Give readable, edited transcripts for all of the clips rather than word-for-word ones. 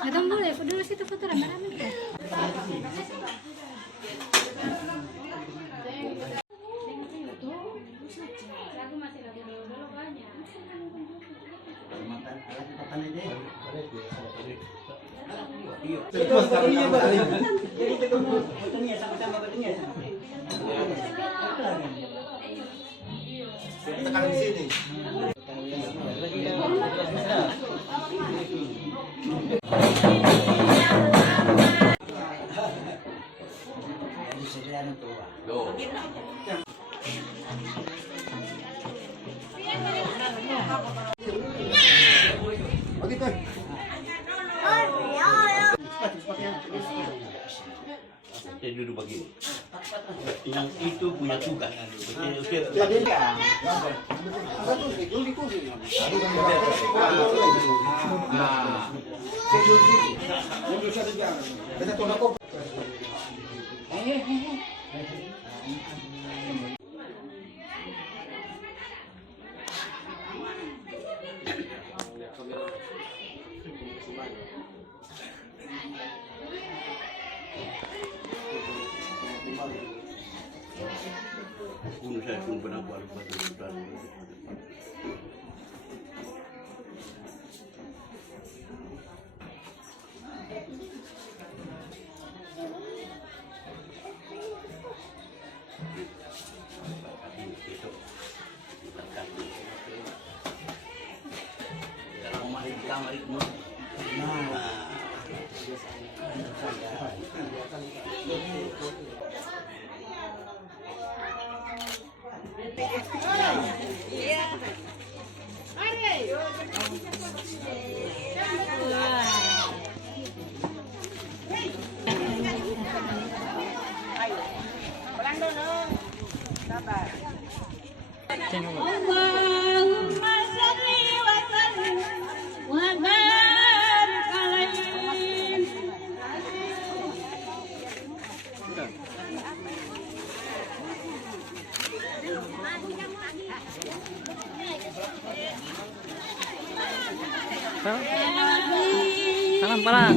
Atau boleh, dulu situ foto rame-rame ya. Tekan di sini. Saya duduk begini. Yang itu punya tugas. Bunuh saya pun pernah buat sudah. Dalam mari kamar itu. Allahumma shalli wa sallim wa barik alaihi. Salam parang.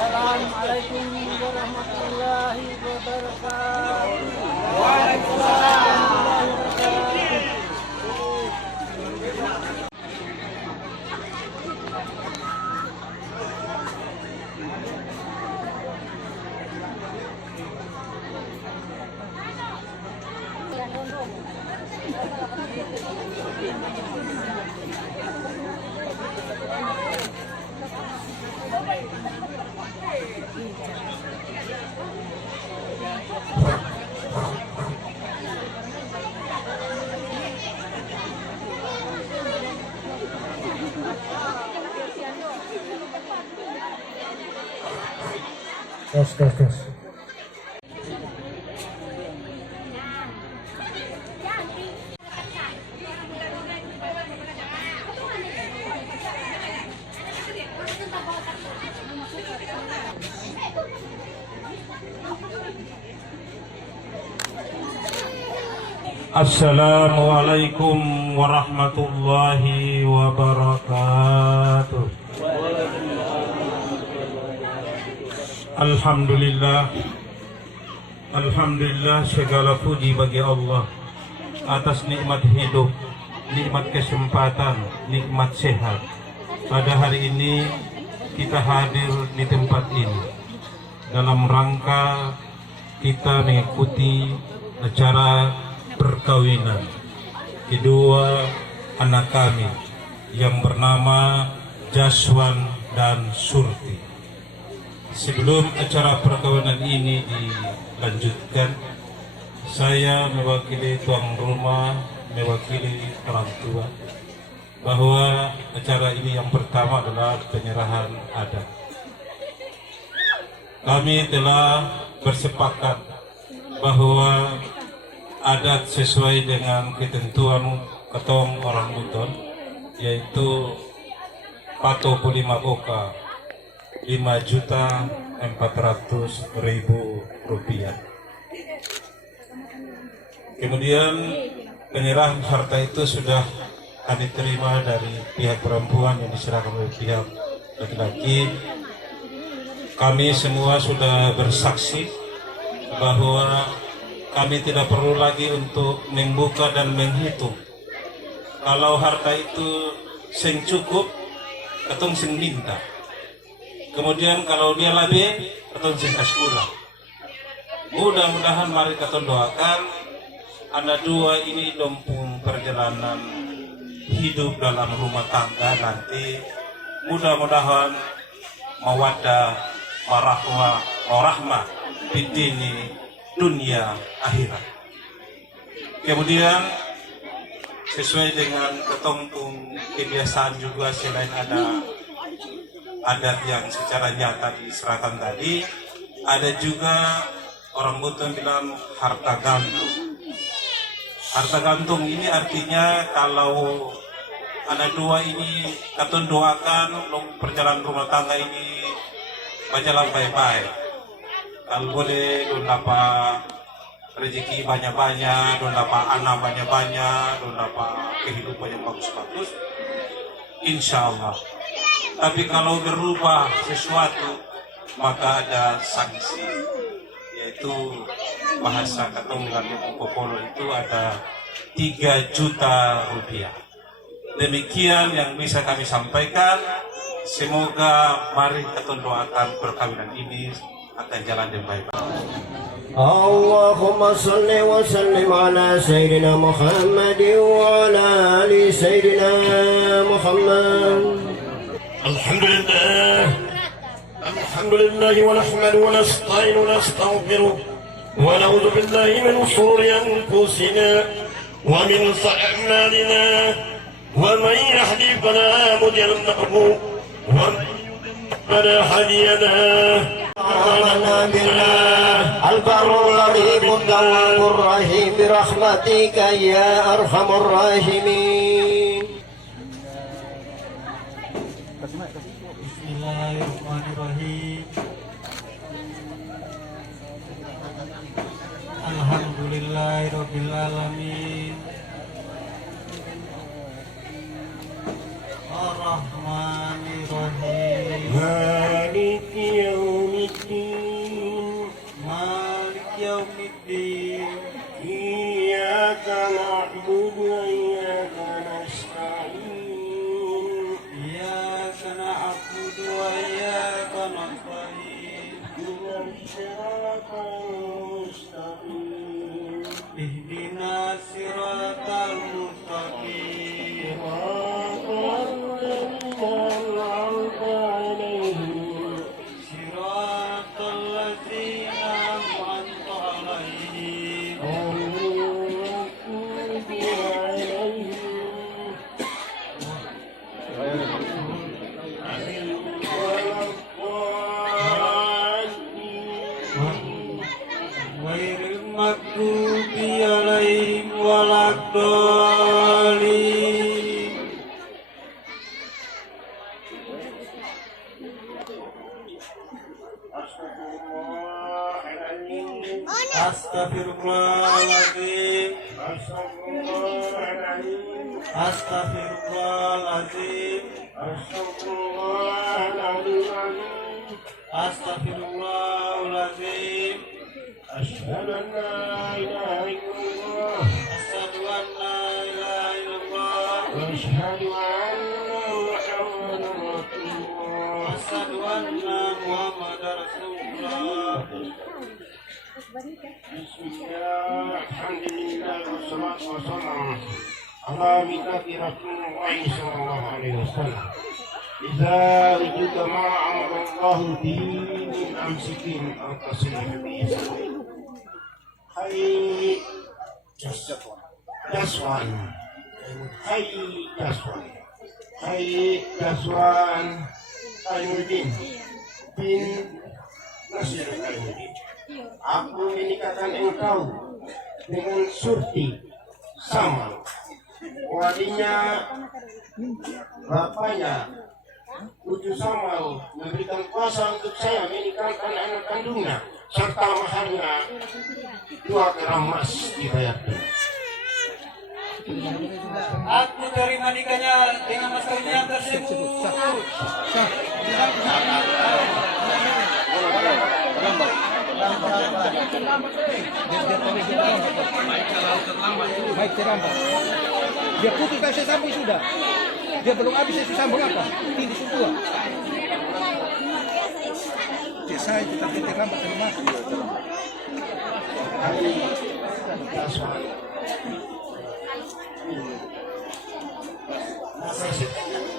Assalamualaikum warahmatullahi wabarakatuh. Tes, tes, tes. Assalamualaikum warahmatullahi wabarakatuh. Alhamdulillah segala puji bagi Allah atas nikmat hidup, nikmat kesempatan, nikmat sehat. Pada hari ini kita hadir di tempat ini dalam rangka kita mengikuti acara perkawinan kedua anak kami yang bernama Jaswan dan Surti. Sebelum acara perkawinan ini dilanjutkan, saya mewakili tuan rumah, mewakili orang tua, bahwa acara ini yang pertama adalah penyerahan adat. Kami telah bersepakat bahwa adat sesuai dengan ketentuan ketong orang Buton, yaitu pato 5 oka 5.400.000 rupiah. Kemudian penyerahan harta itu sudah kami terima dari pihak perempuan yang diserahkan oleh pihak laki-laki. Kami semua sudah bersaksi bahwa kami tidak perlu lagi untuk membuka dan menghitung. Kalau harta itu sing cukup, ketong sing minta. Kemudian kalau dia lebih, ketong sing kasih ulang. Mudah-mudahan mari ketong doakan anak dua ini dompung perjalanan hidup dalam rumah tangga nanti. Mudah-mudahan mawaddah, warahmah, fitini dunia akhirat. Kemudian sesuai dengan ketongtung kebiasaan juga, selain ada adat yang secara nyata diserahkan tadi, ada juga orang Buton bilang harta gantung. Harta gantung ini artinya kalau anak dua ini katong doakan perjalanan rumah tangga ini berjalan baik-baik. Kalau boleh don dapat rezeki banyak-banyak, don dapat anak banyak-banyak, don dapat kehidupan yang bagus-bagus, insya Allah. Tapi kalau berubah sesuatu maka ada sanksi, yaitu bahasa katong dalam Popolo itu ada 3 juta rupiah. Demikian yang bisa kami sampaikan. Semoga mari kita doakan perkawinan ini akan jalan dengan baik. Allahumma salli wa sallim ala Sayyidina Muhammad wa ala ali Sayyidina Muhammad. Alhamdulillah wa nahmadu wa nasta'inu wa nastaghfiruh wa na'udzu billahi min shururi anfusina wa min a'malina wa man yahdi fala mudilla lahu wa man yudlil fala hadiya lahu. آمنا بالله البر الرحيم التواب الرحيم برحمتك يا أرحم الراحمين. Bismillahirrahmanirrahim. Alhamdulillahirabbil alamin. Ar-Rahmanir-Rahim. Maliki yaumiddin. Maliki yaumiddin. Iyyaka na'budu wa iyyaka nasta'in. Iyyaka na'budu wa iyyaka nasta'in. Ihdinas siratal mustaqim. Ihdinas siratal mustaqim. Astaghfirullahaladzim. Astaghfirullahaladzim. Astaghfirullahaladzim. Asyhadu an la ilaha illallah. Asyhadu an la ilaha illallah. Asyhadu anna Muhammadar Rasulullah. Asyhadu anna Muhammadar Rasulullah. Bismillah, alhamdulillah, wassalatu wassalamu ala millati Rasulullah sallallahu alaihi wasallam. Idza wujida ma amarallahu bihi min amsikin aw tasrih bi ismi. Hai Jaswan. Hai Jaswan. Hai Jaswan Ainuddin bin Nasir Ainuddin. Aku menikahkan engkau dengan Surti Samal. Walinya bapaknya Ucu Samal memberikan kuasa untuk saya menikahkan anak kandungnya serta maharnya 2 gram emas dibayar. Aku terima nikahnya dengan mas kawinnya tersebut. Baik terlambat. Dia putih kayak saya sambung sudah. Dia belum habis saya sambung apa? Ini semua. Saya tetap terlambat terima.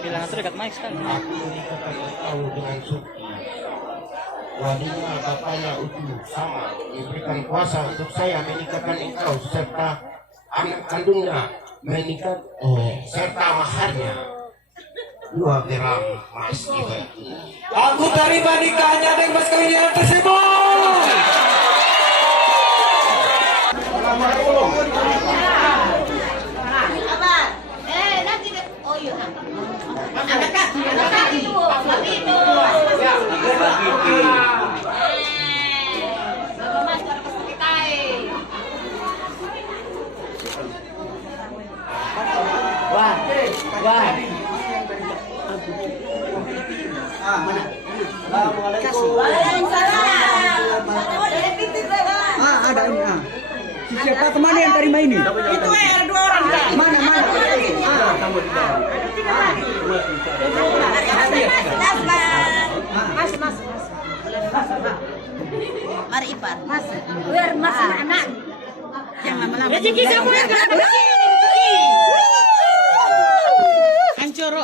Bilang itu dekat mic kan. Aku menikahkan engkau dengan Surti. Walinya bapaknya Ucu Samal memberikan kuasa untuk saya menikahkan engkau serta anak kandungnya serta maharnya 2 gram emas dibayar. Aku terima nikahnya dengan mas kawinnya tersebut. Ada ini. Siapa teman yang terima ini? Itu ada 2 orang. Mana? Mas. Mari ipar. Mas. Biar mas anak. Yang lama-lama. Rezeki kamu yang kena rezeki. Hancur.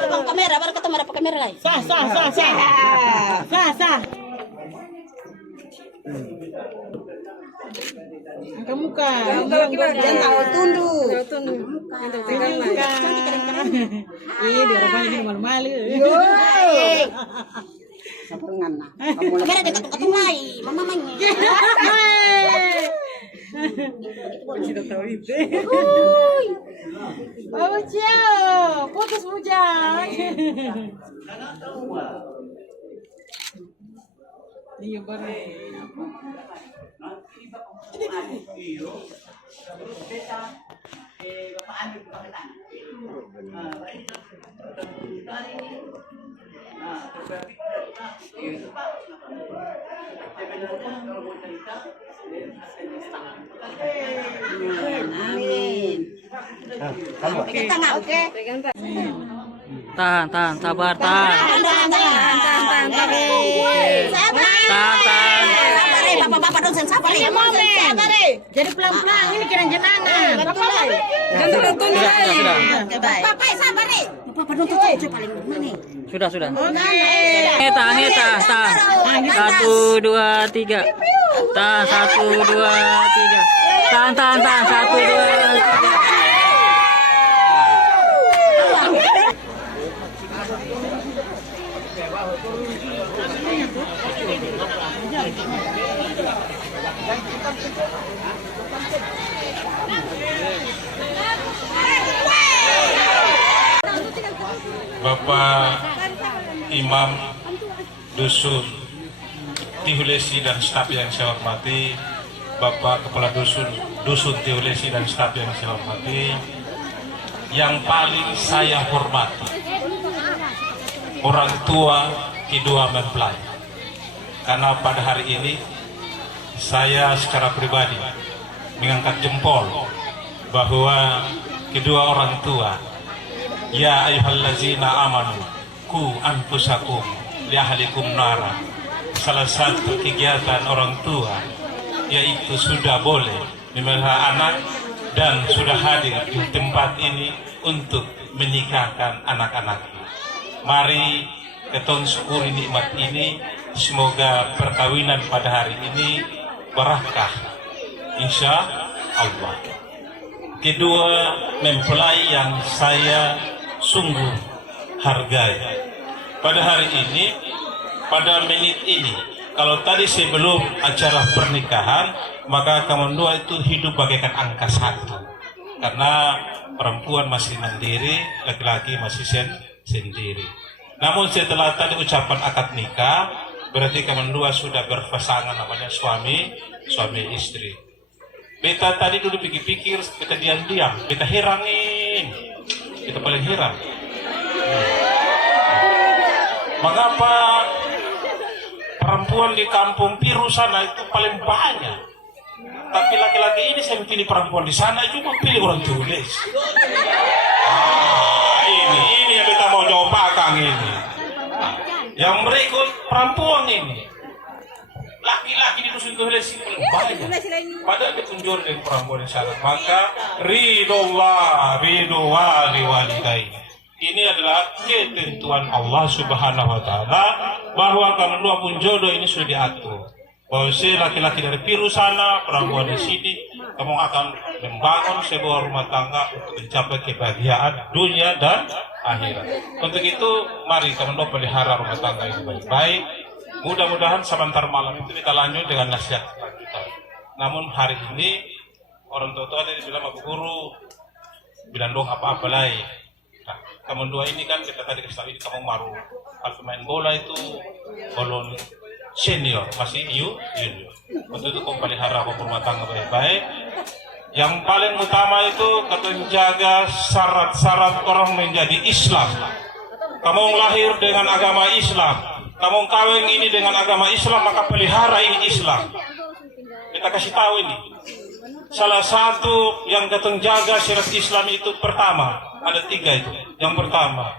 Bang kamera, baru ketemu ada kamera lain. Sah. Angkat muka. Jangan tahu tunduk. Iya, di orang ini malu-malu. Sapungan nah. Kamera dekat lagi, mamanya. Sudah tahu itu. Putus bujang. Iya baru. Tahan, sabar, tahan. Bapak-bapak dosen sabar ya. Jadi pelan-pelan ini kira jenana. Sudah. Bapak sabar nih. Bapak nuntut aja paling mana? Sudah. Tahan. 1, 2, 3. Tahan 1, 2, 3. Tahan 1, 2. Bapak Imam Dusun Tihulesi dan staf yang saya hormati, Bapak Kepala Dusun Tihulesi dan staf yang saya hormati, yang paling saya hormati orang tua kedua mempelai, karena pada hari ini saya secara pribadi mengangkat jempol bahwa kedua orang tua, ya ayyuhallazina amanu ku anfusakum li ahlikum nara, salah satu kegiatan orang tua yaitu sudah boleh memelihara anak dan sudah hadir di tempat ini untuk menikahkan anak-anaknya. Mari kita syukuri nikmat ini, semoga perkawinan pada hari ini barakah insya Allah. Kedua mempelai yang saya sungguh hargai pada hari ini, pada menit ini, kalau tadi sebelum acara pernikahan, maka kamu dua itu hidup bagaikan angka 1, karena perempuan masih mandiri, laki-laki masih sendiri. Namun setelah tadi ucapan akad nikah, berarti kamu dua sudah berpasangan, namanya suami istri. Beta tadi dulu pikir-pikir, beta diam-diam, beta herangin, kita paling heran. Mengapa perempuan di kampung Piru sana itu paling banyak, tapi laki-laki ini saya pilih perempuan di sana juga pilih orang tulis. Ini yang kita mau cobakan ini. Yang berikut perempuan ini, laki-laki di dusun tulis paling banyak, padahal ditunjuk dengan perempuan di sana. Maka ridho wali walidain. Ini adalah ketentuan Allah Subhanahu wa Ta'ala, bahwa kamu dua pun jodoh ini sudah diatur. Bahwa si laki-laki dari Piru sana, perempuan di sini, kamu akan membangun sebuah rumah tangga untuk mencapai kebahagiaan dunia dan akhirat. Untuk itu, mari kamu dua pelihara rumah tangga ini baik-baik. Mudah-mudahan sebentar malam itu kita lanjut dengan nasihat kita. Namun hari ini orang tua ada di dalam Abu Guru bilang dong apa-apa lain. Kamu dua ini kan kita tadi kasih tahu, kamu baru kalau main bola itu belum senior, masih junior. Untuk itu kamu pelihara rumah tangga baik-baik. Yang paling utama itu kata jaga syarat-syarat orang menjadi Islam. Kamu lahir dengan agama Islam, kamu kawin ini dengan agama Islam, maka pelihara ini Islam. Kita kasih tahu ini. Salah satu yang kata jaga syarat Islam itu pertama, ada 3 itu. Yang pertama,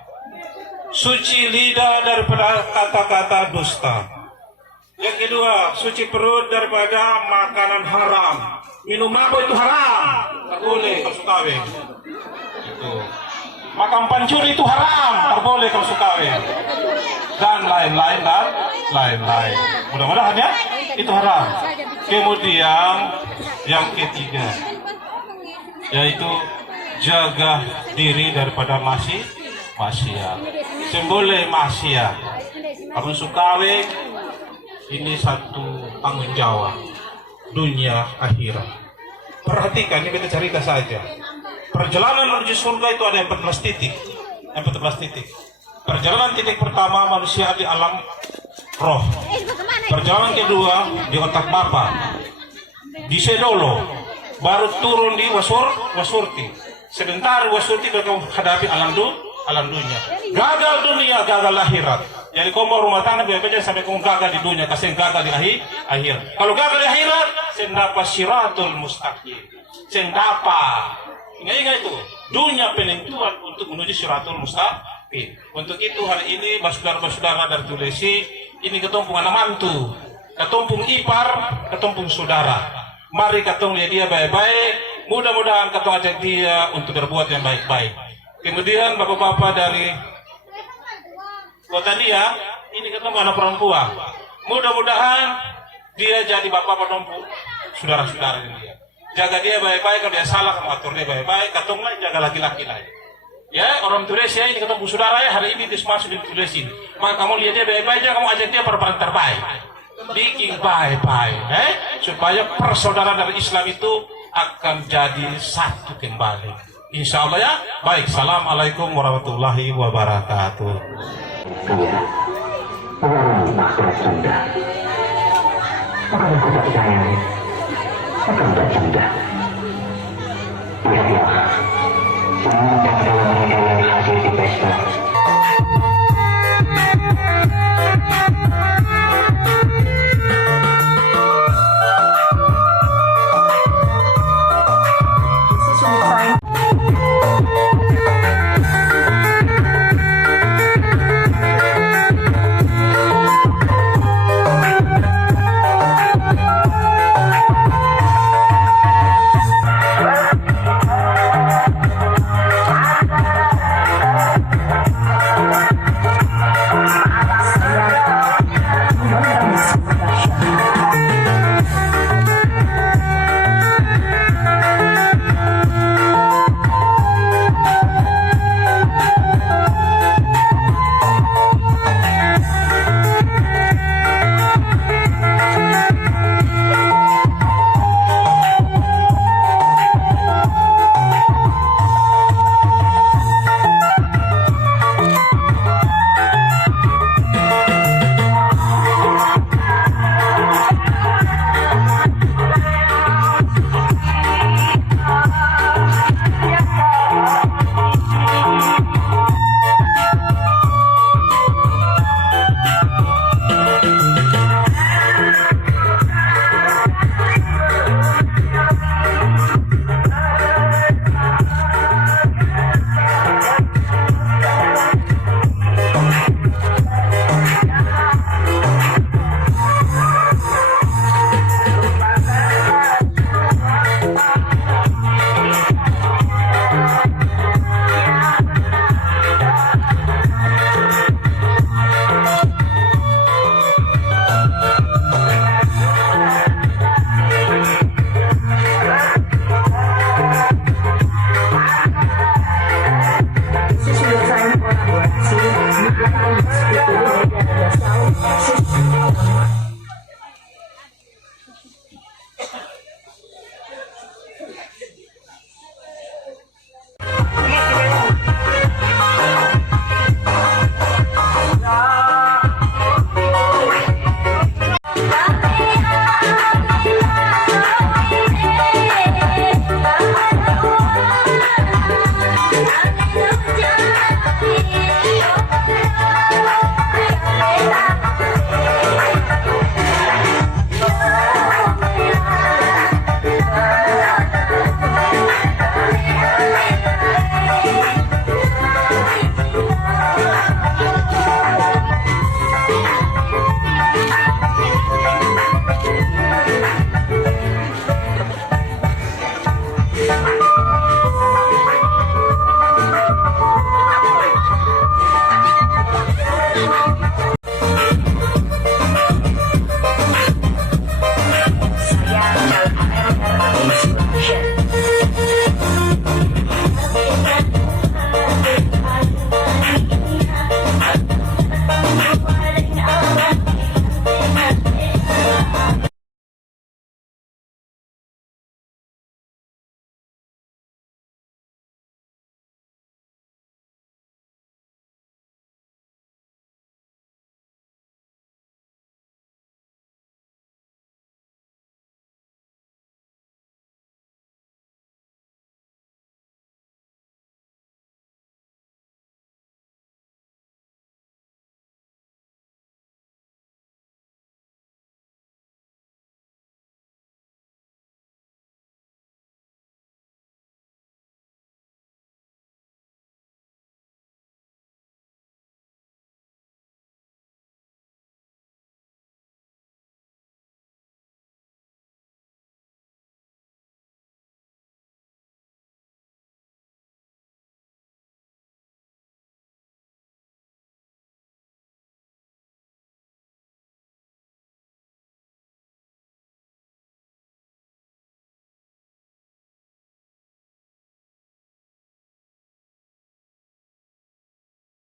suci lidah daripada kata-kata dusta. Yang kedua, suci perut daripada makanan haram. Minum mabuk itu haram, tak boleh kalau kawin. Itu. Makan pancuri itu haram, tak boleh kalau kawin. Dan lain-lain. Mudah-mudahan ya, itu haram. Kemudian yang ketiga, yaitu jaga diri daripada maksiat. Semboleh maksiat. Kamu sukawin, ini satu tanggung jawab dunia akhirat. Perhatikan, ini kita cerita saja. Perjalanan menuju surga itu ada 14 titik. 14 titik. Perjalanan titik pertama manusia di alam roh. Perjalanan kedua di otak bapak, di sedolo, baru turun di wasurti. Sebentar wasurti baru hadapi alam dunia. Gagal dunia, gagal akhirat. Jadi kau mau rumah tangga biar-biar sampai kau gagal di dunia, kasih gagal di akhir. Kalau gagal di akhirat, sendapa siratul mustaqim. Sendapa. Ingat itu, dunia penentuan untuk menuju siratul mustaqim. Untuk itu hari ini saudara-saudara dari Tulesi, ini ketumpung anak mantu, ketumpung ipar, ketumpung saudara. Mari ketemu dia baik-baik. Mudah-mudahan ketemu ajak dia untuk berbuat yang baik-baik. Kemudian bapak-bapak dari kota dia, ini ketemu anak perempuan. Mudah-mudahan dia jadi bapak penumpuk saudara-saudara dia. Jaga dia baik-baik, kalau dia salah kamu atur dia baik-baik. Ketemu lagi jaga laki-laki lain. Ya, orang Tulesi ya, ini ketemu saudara ya, hari ini dismasuk di Tulesi. Maka kamu lihat dia baik-baik aja, kamu ajak dia berperan terbaik. Bikin baik-baik, supaya persaudaraan dari Islam itu akan jadi satu kembali. Insya Allah ya. Baik, assalamualaikum warahmatullahi wabarakatuh. Orang makhluk rendah akan aku tak sayang, akan tak cinta. Lihatlah, semua dalam